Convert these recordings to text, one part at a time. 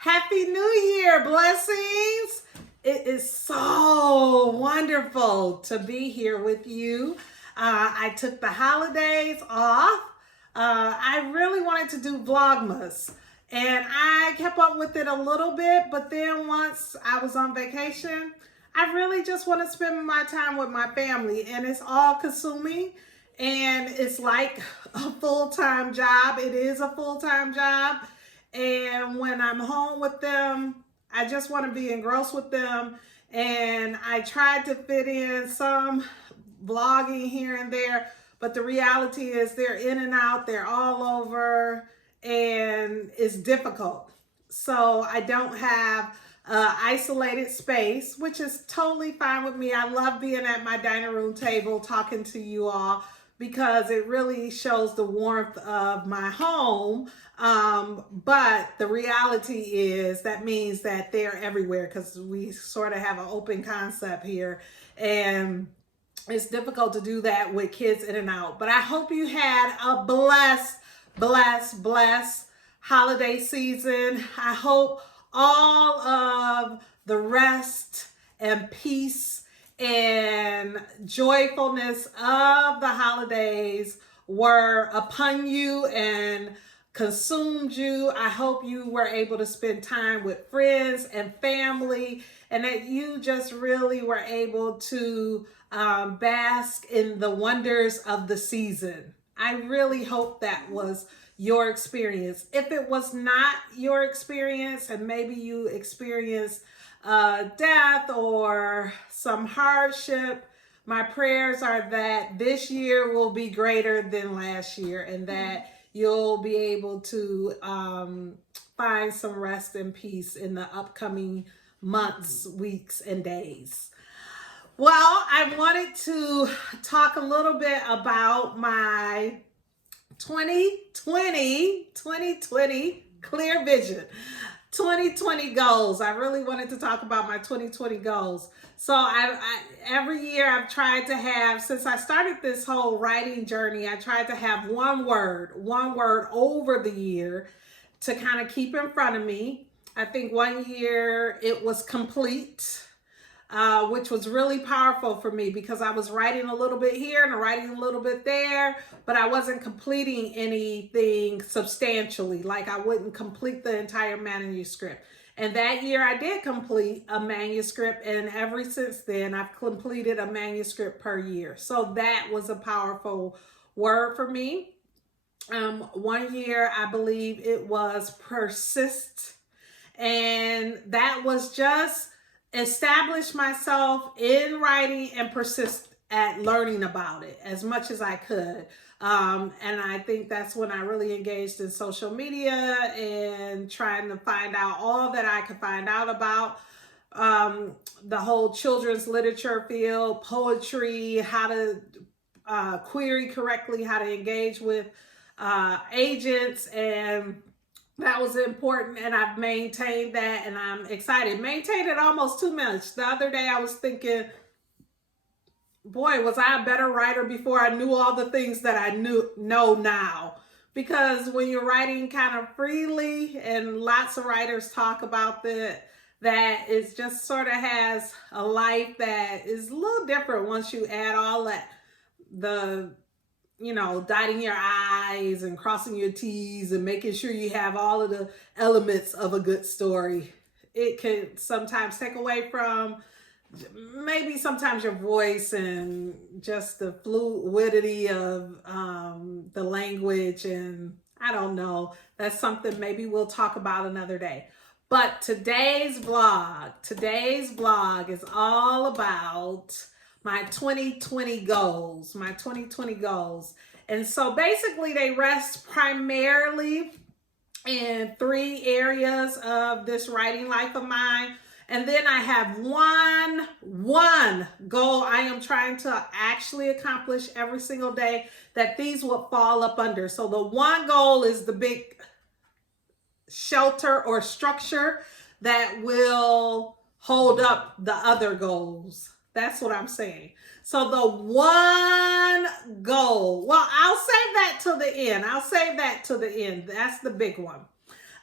Happy New Year, blessings. It is so wonderful to be here with you. I took the holidays off. I really wanted to do Vlogmas and I kept up with it a little bit, but then once I was on vacation, I really just want to spend my time with my family, and it's all consuming and it's like a full-time job. It is a full-time job. And when I'm home with them, I just want to be engrossed with them. And I tried to fit in some vlogging here and there, but the reality is they're in and out, they're all over, and it's difficult. So I don't have isolated space, which is totally fine with me. I love being at my dining room table talking to you all because it really shows the warmth of my home. But the reality is that means that they're everywhere because we sort of have an open concept here, and it's difficult to do that with kids in and out. But I hope you had a blessed holiday season. I hope all of the rest and peace and joyfulness of the holidays were upon you and consumed you. I hope you were able to spend time with friends and family, and that you just really were able to bask in the wonders of the season. I really hope that was your experience. If it was not your experience, and maybe you experienced death or some hardship, my prayers are that this year will be greater than last year, and that you'll be able to find some rest and peace in the upcoming months, weeks, and days. Well, I wanted to talk a little bit about my 2020 clear vision. 2020 goals. I really wanted to talk about my 2020 goals. So every year I've tried to have, since I started this whole writing journey, I tried to have one word over the year to kind of keep in front of me. I think one year it was complete, which was really powerful for me because I was writing a little bit here and writing a little bit there, but I wasn't completing anything substantially. Like I wouldn't complete the entire manuscript. And that year I did complete a manuscript, and ever since then I've completed a manuscript per year. So that was a powerful word for me. One year I believe it was persist, and that was just establish myself in writing and persist at learning about it as much as I could. And I think that's when I really engaged in social media and trying to find out all that I could find out about the whole children's literature field, poetry, how to query correctly, how to engage with agents, and that was important, and I've maintained that, and I'm excited. Maintained it almost too much. The other day I was thinking, boy, was I a better writer before I knew all the things that I know now. Because when you're writing kind of freely, and lots of writers talk about that it just sort of has a life that is a little different once you add all that, dotting your I's and crossing your T's and making sure you have all of the elements of a good story. It can sometimes take away from maybe sometimes your voice and just the fluidity of the language. And I don't know, that's something maybe we'll talk about another day. But today's vlog is all about my 2020 goals, And so basically they rest primarily in 3 areas of this writing life of mine. And then I have one goal I am trying to actually accomplish every single day that these will fall up under. So the one goal is the big shelter or structure that will hold up the other goals. That's what I'm saying. So the one goal, well, I'll save that till the end. That's the big one.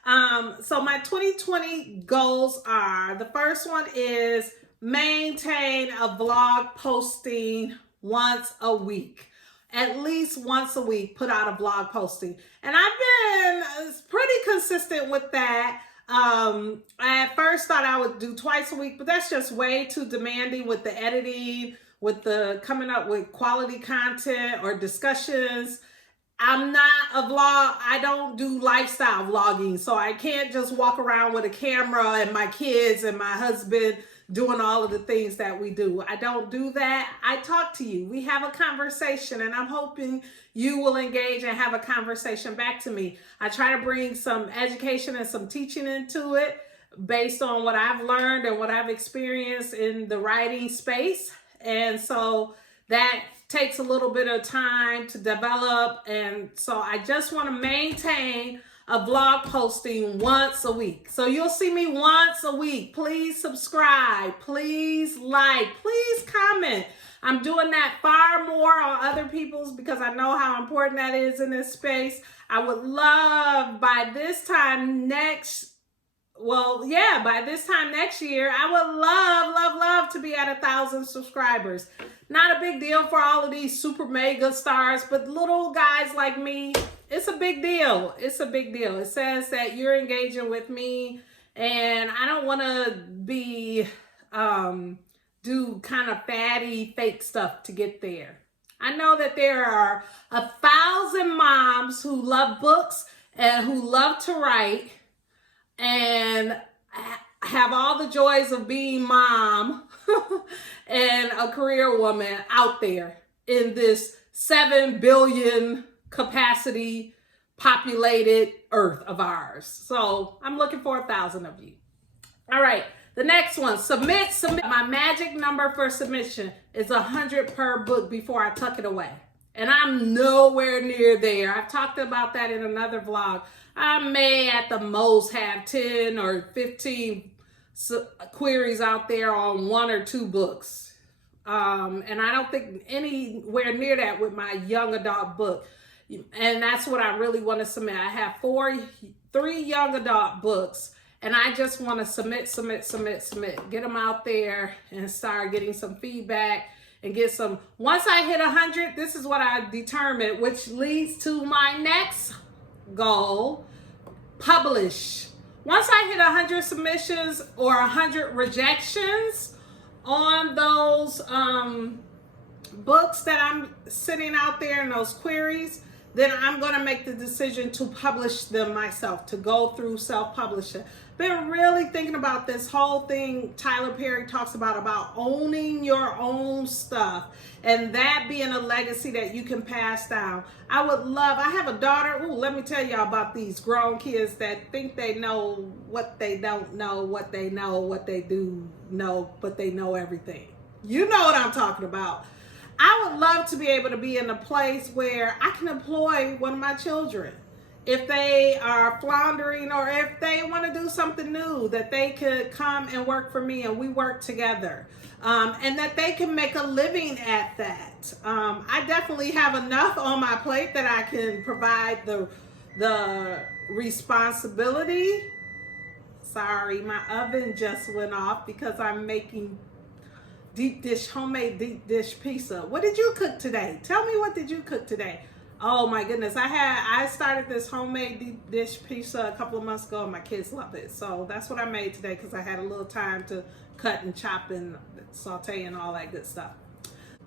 So my 2020 goals are, the first one is maintain a vlog posting once a week. At least once a week, put out a vlog posting. And I've been pretty consistent with that. I at first thought I would do twice a week, but that's just way too demanding with the editing, with the coming up with quality content or discussions. I'm not a vlog. I don't do lifestyle vlogging. So I can't just walk around with a camera and my kids and my husband doing all of the things that we do. I don't do that. I talk to you. We have a conversation, and I'm hoping you will engage and have a conversation back to me. I try to bring some education and some teaching into it based on what I've learned and what I've experienced in the writing space. And so that takes a little bit of time to develop. And so I just want to maintain a vlog posting once a week. So you'll see me once a week. Please subscribe, please like, please comment. I'm doing that far more on other people's because I know how important that is in this space. I would love by this time next year, I would love to be at 1,000 subscribers. Not a big deal for all of these super mega stars, but little guys like me, it's a big deal. It's a big deal. It says that you're engaging with me, and I don't want to be, do kind of fatty fake stuff to get there. I know that there are 1,000 moms who love books and who love to write and have all the joys of being mom and a career woman out there in this 7 billion capacity populated earth of ours. So I'm looking for 1,000 of you. All right, the next one, submit. My magic number for submission is 100 per book before I tuck it away. And I'm nowhere near there. I've talked about that in another vlog. I may at the most have 10 or 15 queries out there on 1 or 2 books. And I don't think anywhere near that with my young adult book. And that's what I really want to submit. I have 3 young adult books, and I just want to submit. Get them out there and start getting some feedback and get some. Once I hit 100, this is what I determined, which leads to my next goal: publish. Once I hit 100 submissions or 100 rejections on those books that I'm sitting out there in those queries, then I'm going to make the decision to publish them myself, to go through self-publishing. Been really thinking about this whole thing Tyler Perry talks about owning your own stuff and that being a legacy that you can pass down. I have a daughter. Ooh, let me tell y'all about these grown kids that think they know what they don't know, what they know, what they do know, but they know everything. You know what I'm talking about. I would love to be able to be in a place where I can employ one of my children. If they are floundering or if they want to do something new, that they could come and work for me and we work together. And that they can make a living at that. I definitely have enough on my plate that I can provide the responsibility. Sorry, my oven just went off because I'm making homemade deep dish pizza. What did you cook today? Tell me, what did you cook today? Oh my goodness, I started this homemade deep dish pizza a couple of months ago and my kids love it. So that's what I made today because I had a little time to cut and chop and saute and all that good stuff.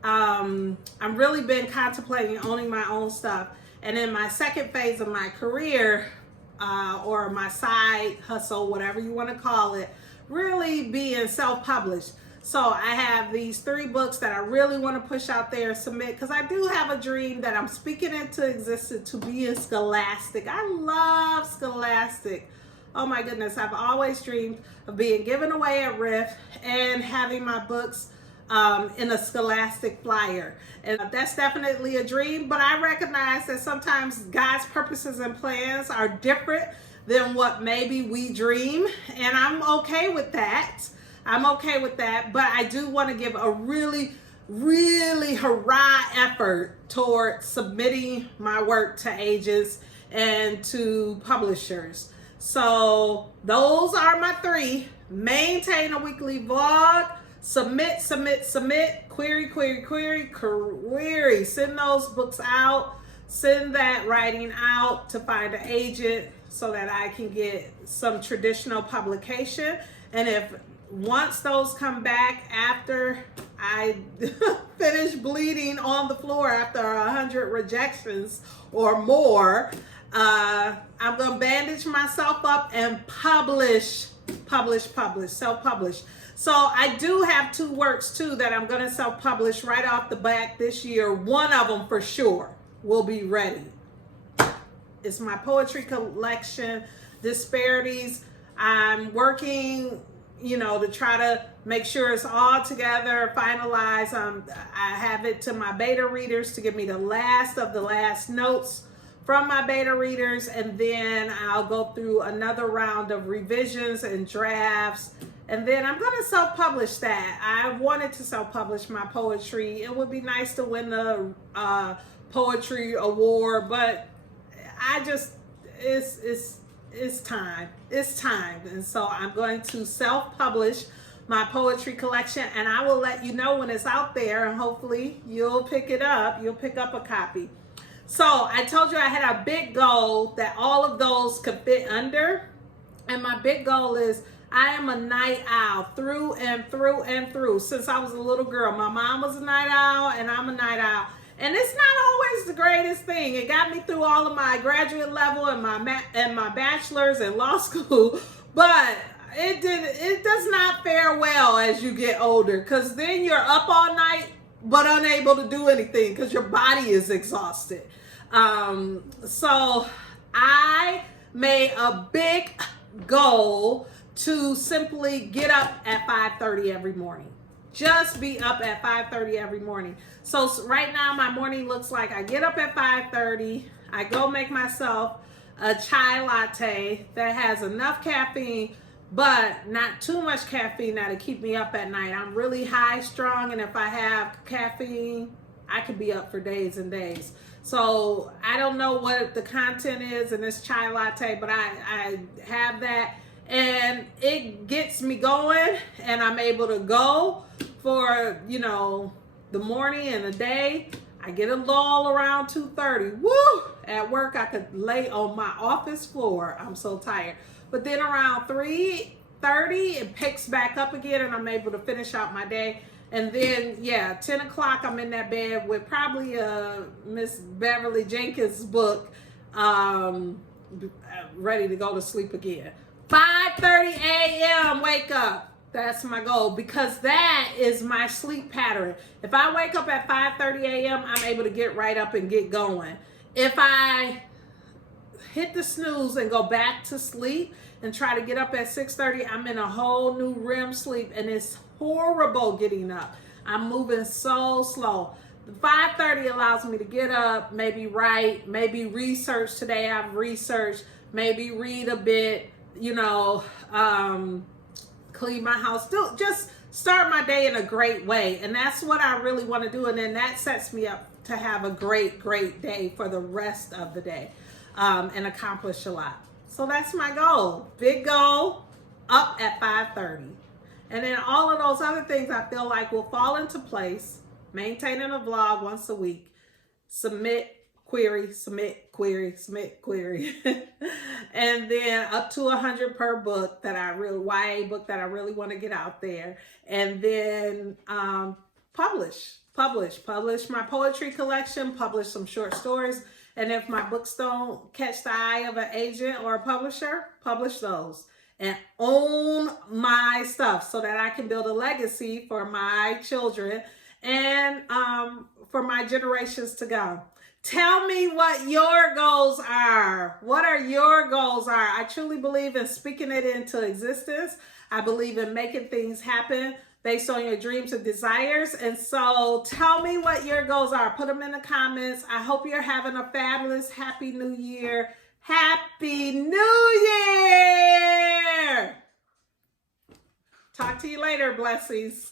I've really been contemplating owning my own stuff. And in my second phase of my career, or my side hustle, whatever you want to call it, really being self-published. So I have these 3 books that I really want to push out there and submit because I do have a dream that I'm speaking into existence to be a Scholastic. I love Scholastic. Oh my goodness, I've always dreamed of being given away at RIF and having my books in a Scholastic flyer. And that's definitely a dream, but I recognize that sometimes God's purposes and plans are different than what maybe we dream, and I'm okay with that. But I do want to give a really hurrah effort toward submitting my work to agents and to publishers. So those are my three. Maintain a weekly vlog, submit, query. Send those books out, send that writing out to find an agent so that I can get some traditional publication. And if once those come back after I finish bleeding on the floor after 100 rejections or more, I'm gonna bandage myself up and publish, self-publish. So I do have 2 works too that I'm gonna self-publish right off the bat this year. One of them for sure will be ready. It's my poetry collection, Disparities. I'm working, to try to make sure it's all together, finalized. I have it to my beta readers to give me the last of the last notes from my beta readers, and then I'll go through another round of revisions and drafts, and then I'm going to self-publish that. I wanted to self-publish my poetry. It would be nice to win the poetry award, but I just, it's time. It's time. And so I'm going to self-publish my poetry collection, and I will let you know when it's out there, and hopefully you'll pick it up. You'll pick up a copy. So I told you I had a big goal that all of those could fit under. And my big goal is I am a night owl through and through and through. Since I was a little girl, my mom was a night owl and I'm a night owl. And it's not always the greatest thing. It got me through all of my graduate level and my bachelor's and law school, but it does not fare well as you get older, because then you're up all night but unable to do anything because your body is exhausted. So I made a big goal to simply get up at 5:30 every morning. Just be up at 5:30 every morning. So right now my morning looks like I get up at 5:30, I go make myself a chai latte that has enough caffeine, but not too much caffeine that'll keep me up at night. I'm really high strung, and if I have caffeine, I could be up for days and days. So I don't know what the content is in this chai latte, but I have that, and it gets me going, and I'm able to go for, the morning and the day. I get a lull around 2:30. Woo! At work, I could lay on my office floor. I'm so tired. But then around 3:30, it picks back up again, and I'm able to finish out my day. And then, 10 o'clock, I'm in that bed with probably Miss Beverly Jenkins' book, ready to go to sleep again. 5:30 a.m., wake up. That's my goal, because that is my sleep pattern. If I wake up at 5:30 a.m., I'm able to get right up and get going. If I hit the snooze and go back to sleep and try to get up at 6:30, I'm in a whole new REM sleep, and it's horrible getting up. I'm moving so slow. The 5:30 allows me to get up, maybe write, maybe research. Today I've researched, maybe read a bit, clean my house, just start my day in a great way. And that's what I really want to do. And then that sets me up to have a great day for the rest of the day, and accomplish a lot. So that's my goal. Big goal, up at 5:30. And then all of those other things I feel like will fall into place. Maintaining a vlog once a week. Submit, query. And then up to 100 per book that YA book that I really want to get out there. And then publish my poetry collection, publish some short stories. And if my books don't catch the eye of an agent or a publisher, publish those. And own my stuff so that I can build a legacy for my children and for my generations to come. Tell me what your goals are. What are your goals are? I truly believe in speaking it into existence. I believe in making things happen based on your dreams and desires. And so tell me what your goals are. Put them in the comments. I hope you're having a fabulous, happy new year. Happy New Year! Talk to you later. Blessings.